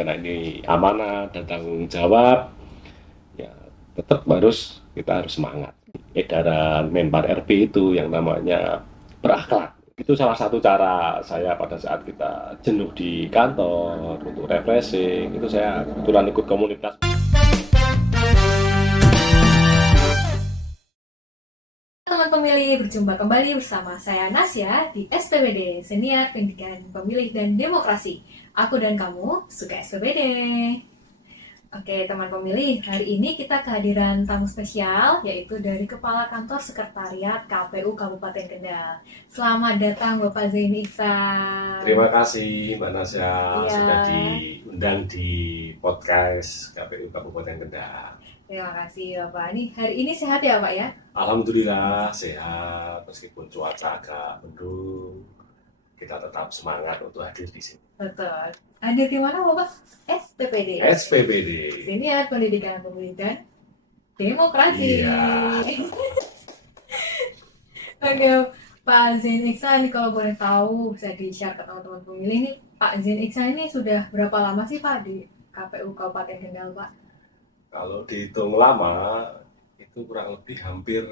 karena ini amanah dan tanggung jawab, ya tetap kita harus semangat. Edaran Menpar RB itu yang namanya berakhlak. Itu salah satu cara saya pada saat kita jenuh di kantor untuk refreshing. Itu saya kebetulan ikut komunitas. Teman pemilih, berjumpa kembali bersama saya Nasya di SPBD, Senior Pendidikan Pemilih dan Demokrasi. Aku dan kamu suka SPBD. Oke, teman pemilih, hari ini kita kehadiran tamu spesial, yaitu dari Kepala Kantor Sekretariat KPU Kabupaten Kendal. Selamat datang Bapak Zaini Iksan. Terima kasih Mbak Nasya Iya, sudah diundang di podcast KPU Kabupaten Kendal. terima kasih Bapak. Hari ini sehat ya Pak ya? Alhamdulillah sehat, meskipun cuaca agak mendung, kita tetap semangat untuk hadir di sini. Betul. Hadir di mana Bapak? SPPD. SPBD. Senior Pendidikan Pemilih dan Demokrasi. Iya. Oke, Pak Zain Iksan, kalau boleh tahu bisa di-share ke teman-teman pemilih nih, Pak Zain Iksan ini sudah berapa lama sih Pak di KPU Kabupaten Kendal Pak? Kalau dihitung lama, itu kurang lebih hampir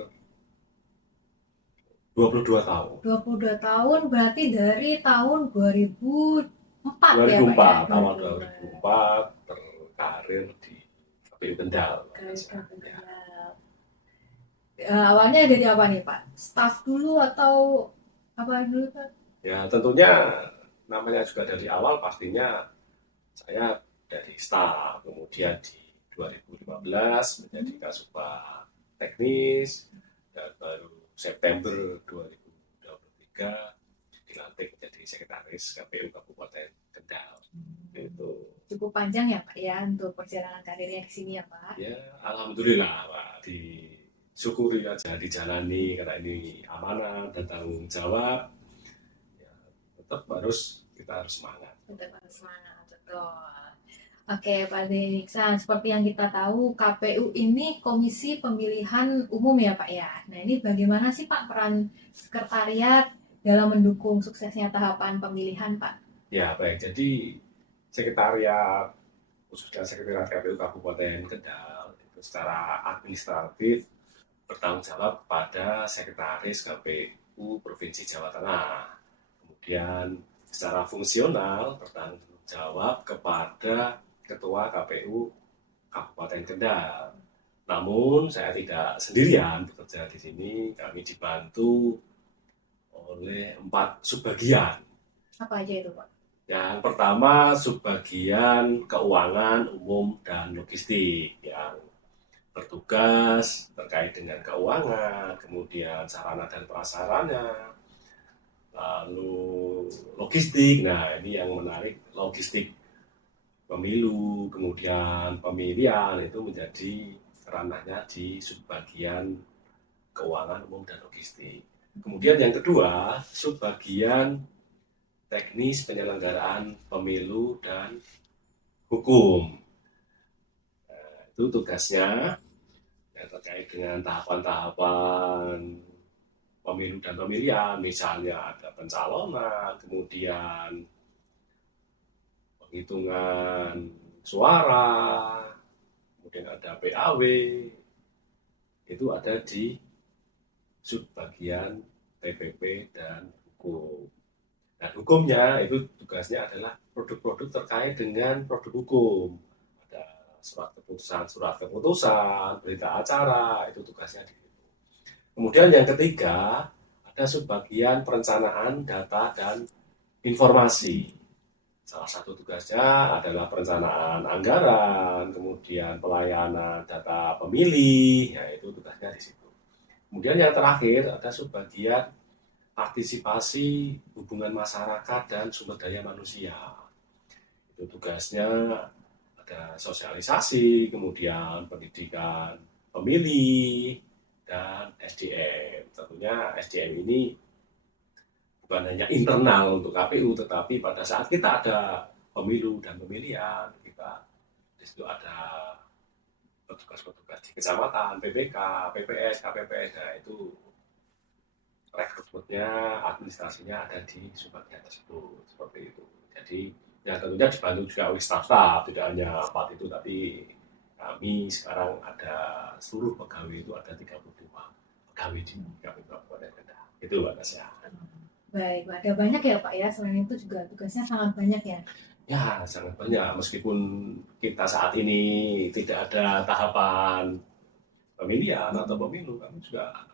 22 tahun. 22 tahun berarti dari tahun 2004 ya Pak ya? 2004, awal 2004 berkarir di KPU Kendal. Awalnya dari apa nih Pak? Staff dulu atau apa dulu Pak? Ya tentunya namanya juga dari awal pastinya saya dari staff, kemudian di 2015 menjadi Kasubag Teknis, dan baru September 2023 dilantik menjadi sekretaris KPU Kabupaten Kendal. Itu. Cukup panjang ya Pak ya untuk perjalanan karirnya di sini ya Pak? Ya alhamdulillah Pak, disyukuri aja, dijalani karena ini amanah dan tanggung jawab. Ya, tetap kita harus semangat. Tetap harus semangat, betul. Oke, Pak Deniksan, seperti yang kita tahu, KPU ini Komisi Pemilihan Umum ya Pak ya. Nah ini bagaimana sih Pak peran sekretariat dalam mendukung suksesnya tahapan pemilihan Pak? Ya baik, jadi sekretariat, khususnya sekretariat KPU Kabupaten Kendal, itu secara administratif bertanggung jawab pada sekretaris KPU Provinsi Jawa Tengah. Kemudian secara fungsional bertanggung jawab kepada Ketua KPU Kabupaten Kendal. Namun saya tidak sendirian bekerja di sini, kami dibantu oleh 4 subbagian. Apa aja itu Pak? Yang pertama subbagian keuangan umum dan logistik yang bertugas terkait dengan keuangan, kemudian sarana dan prasarana, lalu logistik. Nah ini yang menarik, logistik pemilu, kemudian pemilihan itu menjadi ranahnya di subbagian keuangan umum dan logistik. Kemudian yang kedua, subbagian teknis penyelenggaraan pemilu dan hukum. Nah, itu tugasnya ya, terkait dengan tahapan-tahapan pemilu dan pemilihan, misalnya ada pencalonan, kemudian penghitungan suara, kemudian ada PAW, itu ada di subbagian TPP dan hukum. Nah, hukumnya itu tugasnya adalah produk-produk terkait dengan produk hukum. Ada surat keputusan, berita acara, itu tugasnya di situ. Kemudian yang ketiga, ada subbagian perencanaan data dan informasi. Salah satu tugasnya adalah perencanaan anggaran, kemudian pelayanan data pemilih, yaitu tugasnya di situ. Kemudian yang terakhir ada subbagian partisipasi hubungan masyarakat dan sumber daya manusia. Itu tugasnya ada sosialisasi, kemudian pendidikan pemilih, dan SDM. Tentunya SDM ini bukan hanya internal untuk KPU, tetapi pada saat kita ada pemilu dan pemilihan, kita di situ ada petugas-petugas di kecamatan, PPK, PPS, KPPS, nah itu rekrutmennya, administrasinya ada di subbagian tersebut, seperti itu. Jadi Ya tentunya dibantu juga oleh staf-staf, tidak hanya 4 itu, tapi kami sekarang ada seluruh pegawai itu ada 32 pegawai di kami Kabupaten Kendal. Itu Mbak Nasya. Baik, ada banyak ya Pak ya. Selain itu juga tugasnya sangat banyak ya. Ya, sangat banyak. Meskipun kita saat ini tidak ada tahapan pemilihan atau pemilu, kami juga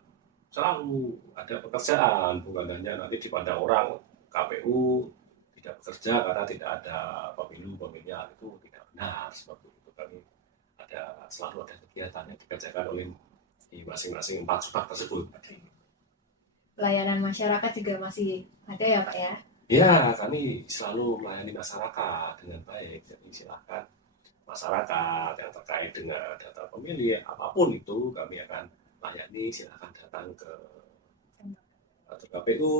selalu ada pekerjaan. Bukan hanya nanti dipandang orang KPU tidak bekerja karena tidak ada pemilu pemilihan, itu tidak benar seperti itu. Kami selalu ada kegiatan yang dikerjakan oleh di masing-masing 4 subak tersebut. Pelayanan masyarakat juga masih ada ya Pak ya. Ya, kami selalu melayani masyarakat dengan baik. Jadi silakan masyarakat yang terkait dengan data pemilih apapun itu kami akan layani. Silakan datang ke KPU,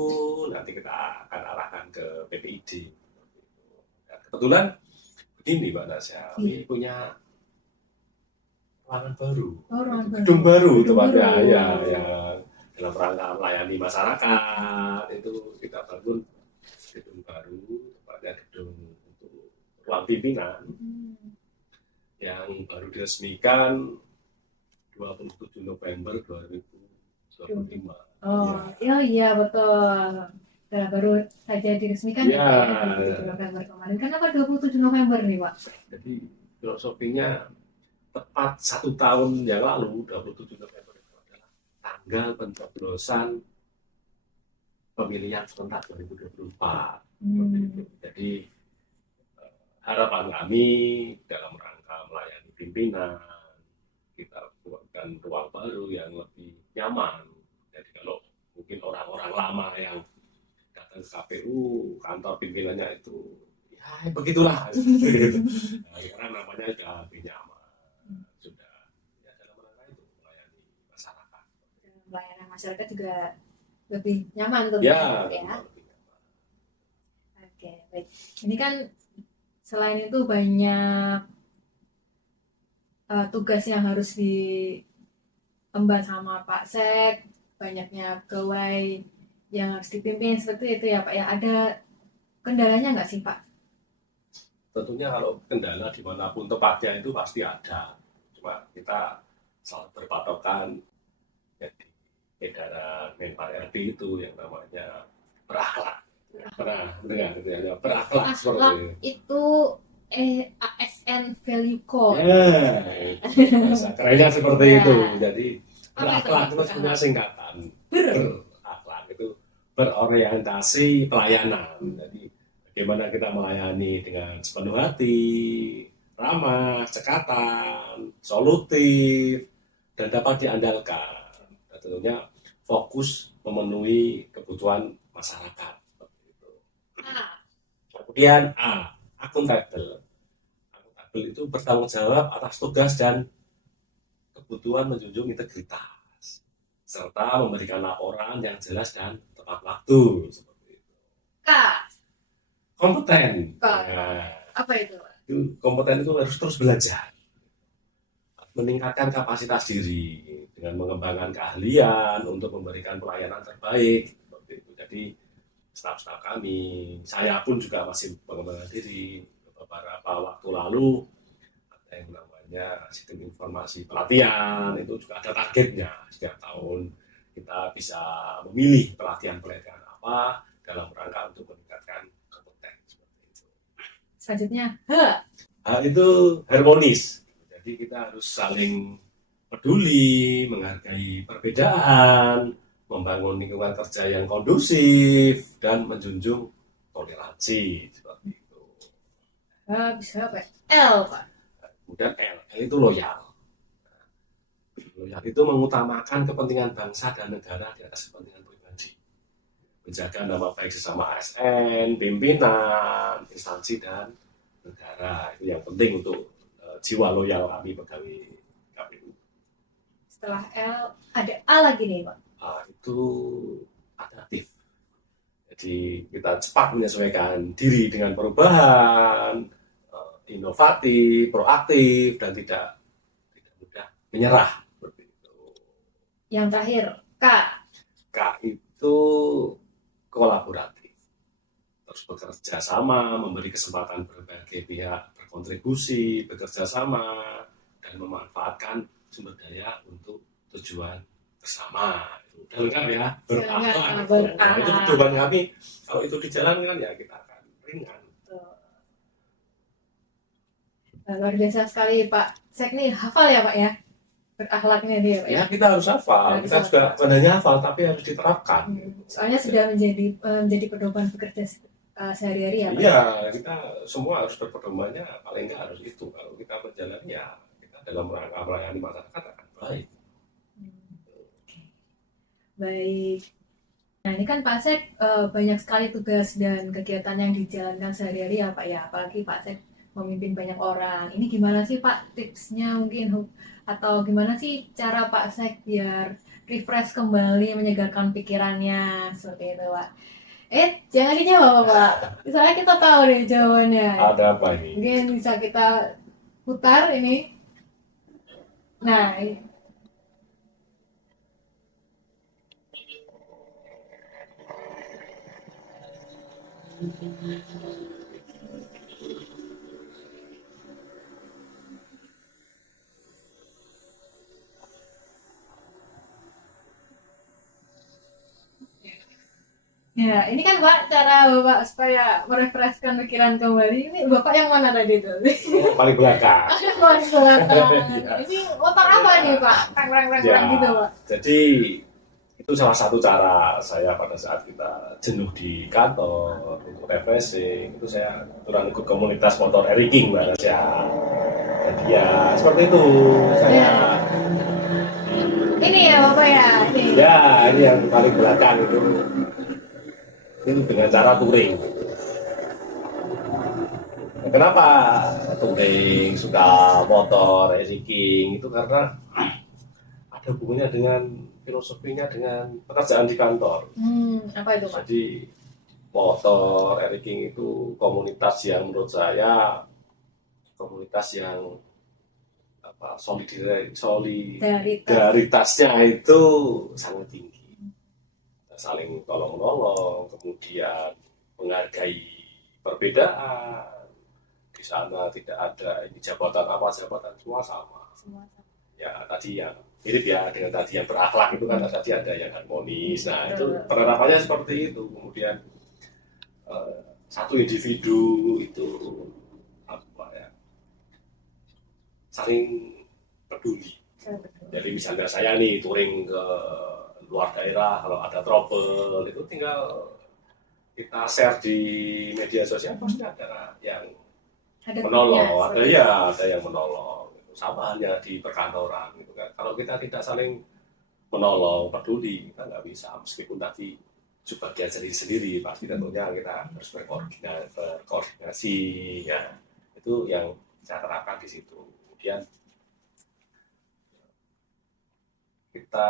nanti kita akan arahkan ke PPID. Dan kebetulan begini Mbak Nasya, kami punya ruangan baru, gedung baru tempatnya ya, yang dalam rangka melayani masyarakat itu kita bangun gedung baru, tempatnya gedung untuk ruang pimpinan yang baru diresmikan 27 November 2025. Oh iya betul. Nah, baru saja diresmikan ya, ya 27 November kemarin. Kenapa 27 November nih Pak? Jadi filosofinya tepat 1 tahun yang lalu 27 November itu adalah tanggal pencoblosan pemilihan serentak 2024. Jadi harapan kami dalam rangka melayani pimpinan, kita buatkan ruang baru yang lebih nyaman. Jadi kalau mungkin orang-orang lama yang datang ke KPU, kantor pimpinannya itu ya begitulah. Nah, sekarang namanya sudah lebih nyaman. Sudah ya dalam rangka itu melayani masyarakat. Pelayanan masyarakat juga lebih nyaman tuh ya. Oke, baik. Ini kan selain itu banyak tugas yang harus diemban sama Pak Sek, banyaknya pegawai yang harus dipimpin seperti itu ya Pak ya. Ada kendalanya nggak sih Pak? Tentunya kalau kendala dimanapun tepatnya itu pasti ada. Cuma kita selalu berpatokan jadi edaran Menpan RB itu yang namanya berakhlak. Pernah dengar berakhlak seperti itu ASN value code. Ya, bahasa kerennya seperti itu. Jadi berakhlak itu sebenarnya singkatan. Berakhlak itu berorientasi pelayanan. Jadi bagaimana kita melayani dengan sepenuh hati, ramah, cekatan, solutif, dan dapat diandalkan. Dan tentunya fokus memenuhi kebutuhan masyarakat. Kemudian akuntabel. Akuntabel itu bertanggung jawab atas tugas dan kebutuhan menjunjung integritas serta memberikan laporan yang jelas dan tepat waktu seperti itu. Kompeten. Apa itu? Kompeten itu harus terus belajar, meningkatkan kapasitas diri dengan mengembangkan keahlian untuk memberikan pelayanan terbaik seperti itu. Jadi staf-staf kami, saya pun juga masih mengembangkan diri. Beberapa waktu lalu ada yang namanya sistem informasi pelatihan, itu juga ada targetnya setiap tahun kita bisa memilih pelatihan-pelatihan apa dalam rangka untuk meningkatkan kompeten seperti itu. Selanjutnya itu harmonis. Jadi kita harus saling peduli, menghargai perbedaan, membangun lingkungan kerja yang kondusif, dan menjunjung toleransi seperti itu. Bisa apa? L Pak. Kemudian L itu loyal. Loyal itu mengutamakan kepentingan bangsa dan negara di atas kepentingan pribadi. Menjaga nama baik sesama ASN, pimpinan, instansi, dan negara. Itu yang penting untuk jiwa loyal kami pegawai KPU. Setelah L ada A lagi nih Pak. Itu adaptif. Jadi kita cepat menyesuaikan diri dengan perubahan, inovatif, proaktif, dan tidak mudah menyerah. Seperti itu. Yang terakhir K. K itu kolaboratif, terus bekerja sama, memberi kesempatan berbagai pihak berkontribusi, bekerja sama, dan memanfaatkan sumber daya untuk tujuan bersama. Udah lengkap ya, berakhlak. Nah, itu pedoman kami. Kalau itu dijalankan ya kita akan ringan. Luar biasa sekali Pak Sek nih, hafal ya Pak ya berakhlaknya dia Pak ya? Kita harus hafal, kita juga sebenarnya hafal tapi harus diterapkan. Soalnya sudah menjadi pedoman bekerja sehari-hari ya Pak? Iya, kita semua harus berpedomannya paling nggak harus itu. Kalau kita berjalan ya kita dalam rangka melayani masyarakat akan baik. Baik. Nah ini kan Pak Sek banyak sekali tugas dan kegiatan yang dijalankan sehari-hari ya Pak ya, apalagi Pak Sek memimpin banyak orang. Ini gimana sih Pak tipsnya mungkin, atau gimana sih cara Pak Sek biar refresh kembali, menyegarkan pikirannya seperti itu Pak? Jangan dijawab Pak, soalnya kita tahu nih jawabannya. Ada apa ini? Mungkin bisa kita putar ini. Nah, ya, ini kan Pak cara Bapak supaya merefreshkan pikiran kembali. Ini Bapak yang mana tadi itu? Paling belakang. Paling belakang. Ini otak apa nih Pak? Reng gitu Pak. Jadi itu salah satu cara saya pada saat kita jenuh di kantor untuk refreshing, itu saya turun ikut komunitas motor Eriking Mbak Nasya. Jadi ya seperti itu saya. Ini ya Bapak ya. Ya ini yang paling belakang itu dengan cara touring. Kenapa touring, suka motor, Eriking itu karena ada hubungannya dengan filosofinya dengan pekerjaan di kantor. Apa itu Pak? Jadi motor Eriking itu komunitas yang menurut saya komunitas yang solidaritasnya itu sangat tinggi. Saling tolong menolong, kemudian menghargai perbedaan. Di sana tidak ada ini jabatan semua sama. Ya tadi yang mirip ya dengan tadi yang berakhlak itu kan tadi ada yang harmonis. Nah itu penerapannya seperti itu. Kemudian satu individu itu saling peduli. Jadi misalnya saya nih touring ke luar daerah, kalau ada trouble itu tinggal kita share di media sosial, pasti ada yang menolong, ada yang menolong. Sama halnya di perkantoran gitu kan. Kalau kita tidak saling menolong, peduli, kita nggak bisa. Meskipun tadi sebagian sendiri pasti tentunya kita harus berkoordinasi ya. Itu yang saya terapkan di situ. Kemudian kita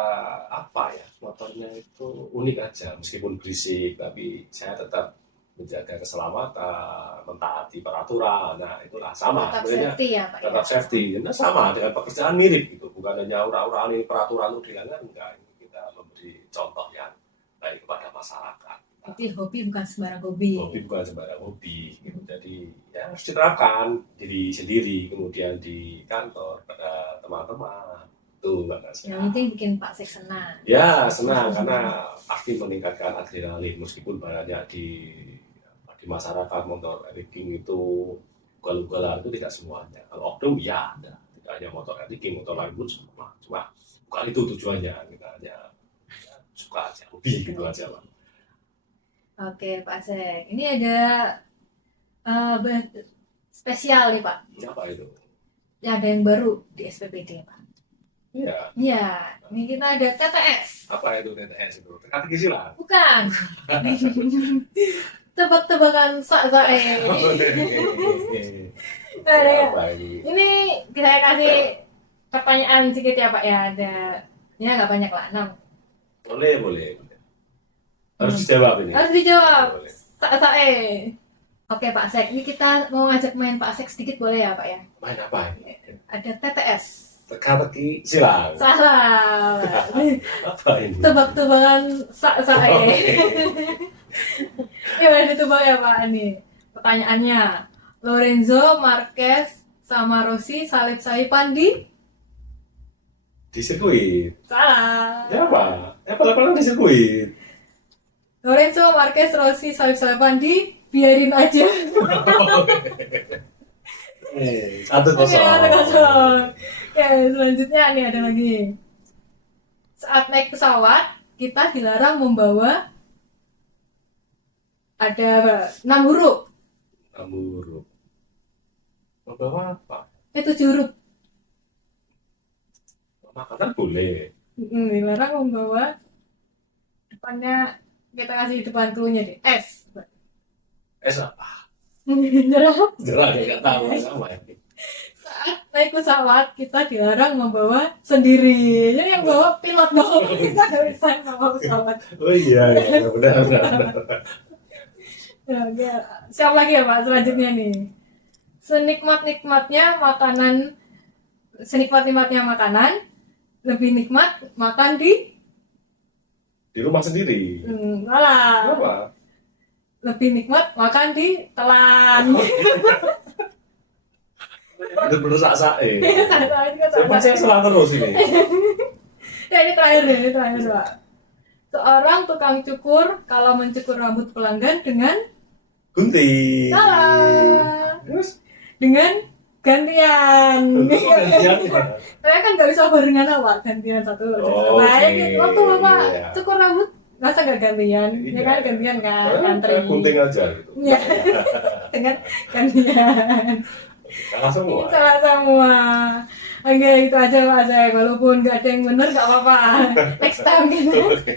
motornya itu unik aja, meskipun berisik tapi saya tetap menjaga keselamatan, mentaati peraturan. Nah itulah sama tetap safety ya Pak. Tetap safety, karena sama dengan pekerjaan mirip gitu, bukan hanya ura-ura ini peraturan itu dilanggar, enggak. Kita memberi contoh yang baik kepada masyarakat. Jadi hobi bukan sembarang hobi. Hobi bukan sembarang hobi. Gitu. Jadi ya harus diterapkan diri sendiri, kemudian di kantor pada teman-teman. Yang penting bikin Pak Sek senang. Ya senang karena pasti meningkatkan adrenalin, meskipun banyak di masyarakat motor Eriking itu ugal-ugalan itu tidak semuanya. Kalau oknum ya ada, tidak hanya motor Eriking, motor lain pun sama. Cuma bukan itu tujuannya, kita hanya suka aja, hobi gitu aja Pak. Oke Pak Sek, ini ada spesial nih Pak. Apa itu? Ya, ada yang baru di SPPD Pak. Iya. Ya, ini kita ada TTS. Apa itu TTS itu? Teka-teki silang? Bukan. Tebak-tebakan sak-sae. Ini saya kasih pertanyaan sedikit ya Pak ya. Ada, ya nggak banyak lah, 6. Boleh. Harus dijawab ini. Harus dijawab. Sak-sae. Oke Pak Sek, ini kita mau ngajak main Pak Sek sedikit boleh ya Pak ya? Main apa ini? Ada TTS. Teka-teki silang. Salah. Apa ini? Tebak-tebakan sak-sae. Ya udah ditebak ya Pak nih. Pertanyaannya, Lorenzo Marquez sama Rossi salip-salipan di Di sirkuit. salah. Ya apa? Ya balapan di sirkuit. Lorenzo Marquez Rossi salip-salipan di biarin aja. Satu Oke, ada kosong. kosong. Oke, selanjutnya nih ada lagi. Saat naik pesawat, kita dilarang membawa ada 6 huruf. Amuru. Membawa apa? 7 huruf. Makanan boleh. Dilarang membawa depannya kita kasih depan cluenya deh. S. Apa? Nyerah. Jerah ya, nggak tahu sama ya. Saat naik pesawat kita dilarang membawa sendiri. Jadi yang bawa pilot dong. Kita nggak bisa bawa pesawat. Oh iya, ya, benar. Ya, oke. Siap lagi ya Pak selanjutnya nih. Senikmat-nikmatnya makanan, lebih nikmat makan Di rumah sendiri. salah. Apa? Lebih nikmat makan di telan. Bener-bener sak-sak Salah juga Saya salah. salah terus ini. Ya ini terakhir Pak. Seorang tukang cukur kalau mencukur rambut pelanggan dengan Gunting. salah. Terus? Dengan gantian. Gantian ya? Saya kan nggak bisa barengan Pak, gantian satu. Oh, Saya oke. gitu. Waktu Bapak Iya. cukur rambut masa nggak gantian? Ya Iya. kan gantian kan, Saya antri. gunting aja gitu. Iya. Dengan gantian. Salah semua. Salah semua. Oke, itu aja Pak saya. Walaupun nggak ada yang benar nggak apa-apa. Next time gitu. Oke.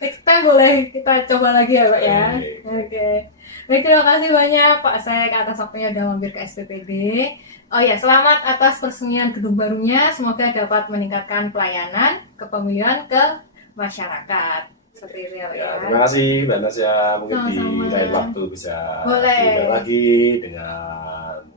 Next time boleh kita coba lagi ya Pak ya. Oke. Oke. Baik, terima kasih banyak Pak Sek atas waktunya udah mampir ke SPPD. Oh ya, selamat atas peresmian gedung barunya. Semoga dapat meningkatkan pelayanan kepemilian ke masyarakat. Seperti itu ya Pak Ya, ya. terima kasih Mbak Nasya. Mungkin di Sama-sama. lain waktu bisa Boleh. diundang lagi dengan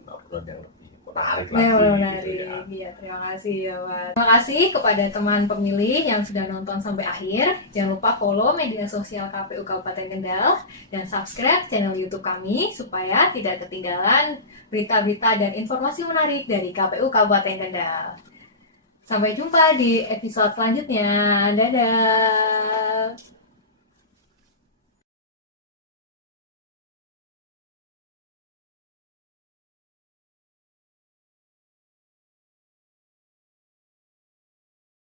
obrolan yang lebih menarik lagi. Ya, gitu menarik. ya. Iya, terima kasih ya Pak. Terima kasih kepada teman pemilih yang sudah nonton sampai akhir. Jangan lupa follow media sosial KPU Kabupaten Kendal dan subscribe channel YouTube kami supaya tidak ketinggalan berita-berita dan informasi menarik dari KPU Kabupaten Kendal. Sampai jumpa di episode selanjutnya. Dadah.